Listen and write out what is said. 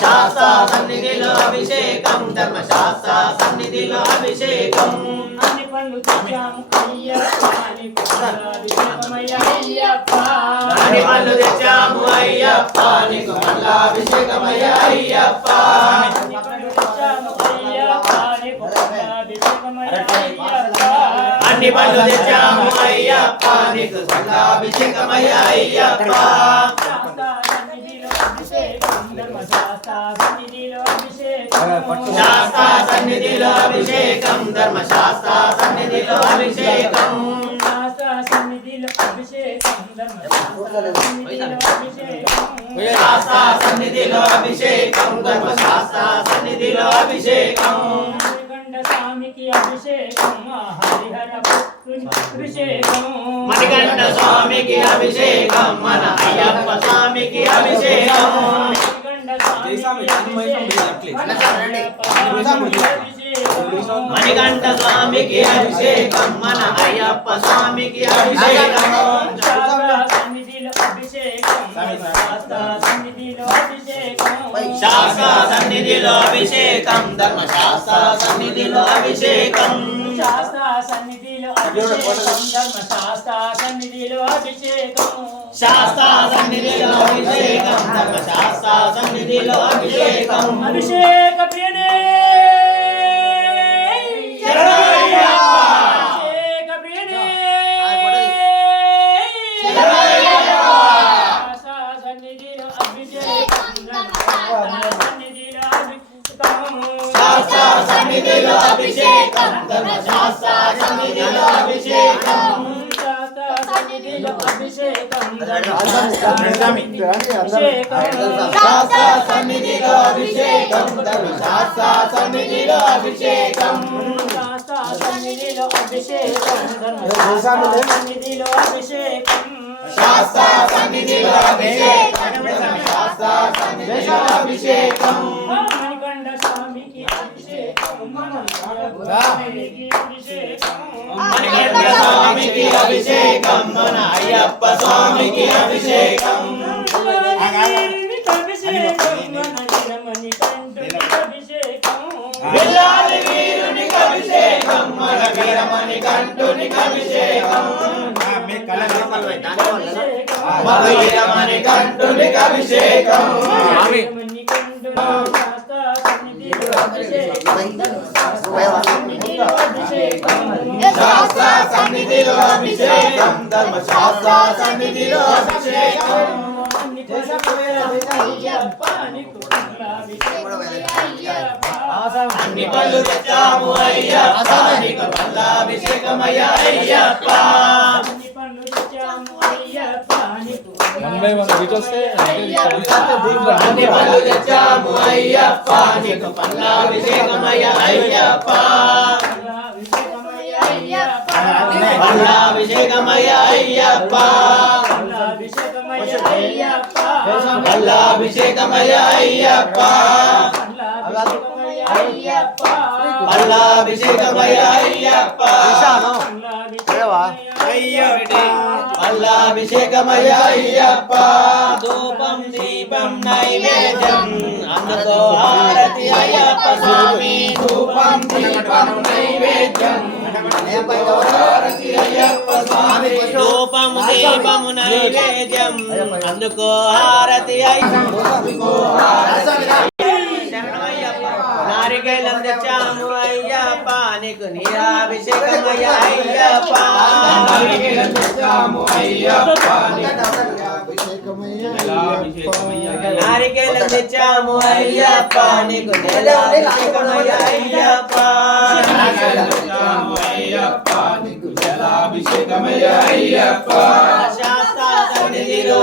శాస్త్ర సన్నిధిలో అభిషేకం ధర్మశాస్త్ర సన్నిధిలో అభిషేకం అన్ని పనులు తెచ్చాము అయ్యప్ప అన్ని పనులు తెచ్చాము అయ్యప్ప నీకు మల్లాభిషేకమయ్య అయ్యప్ప అన్ని పనులు తెచ్చాము అయ్యప్ప నీకు మల్లాభిషేకమయ్య అయ్యప్ప శాస్త్ర సన్నిధిలో అభిషేకం ధర్మశాస్త్ర సన్నిధిలో అభిషేకం శాస్త్ర సన్నిధిలో అభిషేకం ధర్మశాస్త్ర సన్నిధిలో అభిషేకం స్వామికి అభిషేకం హరిహర అభిషేకం మణికంఠ స్వామికి అభిషేకం మన అయ్యప్ప స్వామికి అభిషేకం మణికంఠ స్వామికి అభిషేకం మన అయ్యప్ప స్వామికి అభిషేకం శాస్త్ర సన్నిధిలో అభిషేకం ధర్మశాస్త్ర సన్నిధిలో అభిషేకం శాస్త్ర సన్నిధిలో అభిషేకం ధర్మశాస్త్ర సన్నిధిలో అభిషేకం శాస్త్ర సన్నిధిలో అభిషేకం ధర్మశాస్త్ర సన్నిధిలో అభిషేకం అభిషేక ప్రియనే సన్నిధిలో అభిషేకం ధర్మశాస్త్ర సన్నిధిలో అభిషేకం శాస్త్ర సన్నిధిలో అభిషేకం శాస్త్ర సన్నిధిలో అభిషేకం ధర్మశాస్త్ర సన్నిధిలో అభిషేకం శాస్త్ర సన్నిధిలో అభిషేకం ధర్మశాస్త్ర సన్నిధిలో అభిషేకం శాస్త్ర సన్నిధిలో అభిషేకం ధర్మశాస్త్ర సన్నిధిలో అభిషేకం మణికంఠ స్వామికి అభిషేకం మణికంఠ స్వామికి అభిషేకం మన అయ్యప్ప స్వామికి అభిషేకం బిల్లాలి వీరునికి అభిషేకం మన వీరమణికంఠునికి అభిషేకం మన వీరమణికంఠునికి అభిషేకం శాస్త్ర సన్నిధిలో అభిషేకం ధర్మశాస్త్ర సన్నిధిలో అభిషేకం అన్ని పళ్ళు తెచ్చాము అయ్యప్ప నీకు మల్లాభిషేకమయ్య అయ్యప్ప అన్ని పళ్ళు తెచ్చాము అయ్యప్ప అన్ని పళ్ళు తెచ్చాము అయ్యప్ప నీకు మల్లాభిషేకమయ్య అయ్యప్ప మల్లాభిషేకమయ్య అయ్యప్ప మల్లాభిషేకమయ్య అయ్యప్ప మల్లాభిషేకమయ్య అయ్యప్ప మల్లాభిషేకమయ్య అయ్యప్ప ధూపం దీపం నైవేద్యం అందుకో హారతి అయ్యప్ప స్వామి ధూపం దీపం నైవేద్యం ధూపం దీపము నైవేద్యం అందుకో హారతి నారికేళం తెచ్చాము అయ్యప్ప నీకు నీరాభిషేకమయ్య అయ్యప్ప నారికేళం తెచ్చాము అయ్యప్ప నారికేళం తెచ్చాము అయ్యప్ప నీకు నీరాభిషేకమయ్య అయ్యప్ప అభిషేకమయ్య అయ్యప్ప శాస్త్ర సన్నిధిలో